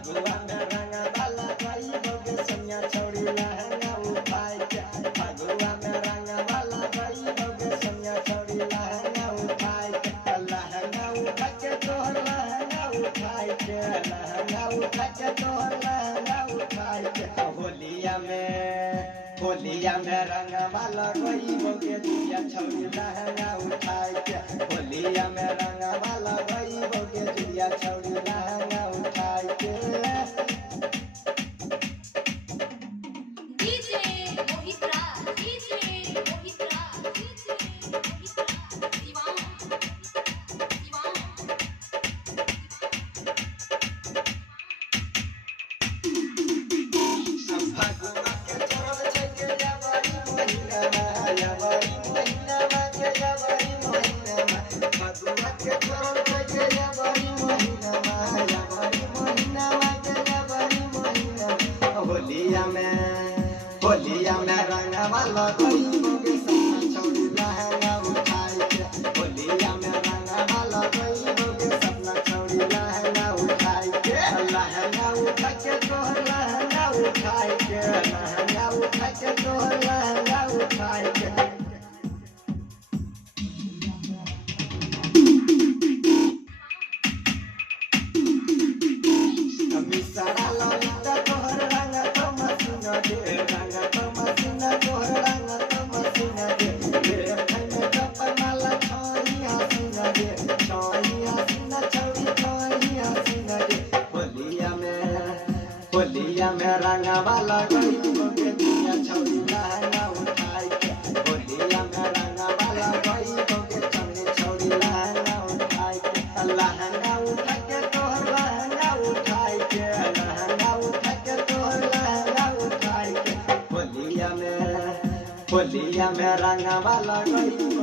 फगुआ में रंगा वाला गई होगे सैया छौड़ी लहंगा उठाई के फगुआ में रंगा वाला गई होगे सैया छौड़ी लहंगा उठाई के लहंगा उठा के तोहर लहंगा उठाई के लहंगा उठा के तोहर लहंगा उठाई के होलिया में रंगा वाला गई होगे दुनिया छौड़ी लहंगा उठाई के होलिया में रंगा वाला गई होगे दुनिया छौड़ी लहंगा उठाई के डीजे मोहित राज दीवान फगुआ के चोर छके जवारी महीना के जवारी महीना फगुआ के चोर छके जवारी महीना के जवारी महीना होलिया में रंगा वाला गई होगे सैया छौड़ी लहंगा उठाई के होलिया में रंगा वाला गई होगे सैया छौड़ी लहंगा उठाई के लहंगा उठा के तोहर लहंगा उठाई के लहंगा उठा के तोहर लहंगा उठाई के मिसरा ललिता तोहर रंग तो मसीना दे रंग तो मसीना तोहर रंग तो मसीना दे मेरे खैमे कपर माला छोरी हसीना दे छोरी हसीना छौरी छोरी हसीना दे होलिया में रंगा वाला गई होगे दुनिया छौरी लहंगा उठाई के होलिया में रंगा वाला गई होगे छौरी लहंगा उठाई के लहंगा उठा के तोहर लहंगा उठाई के लहंगा उठा के तोहर लहंगा उठाई के होलिया में रंगा वाला गई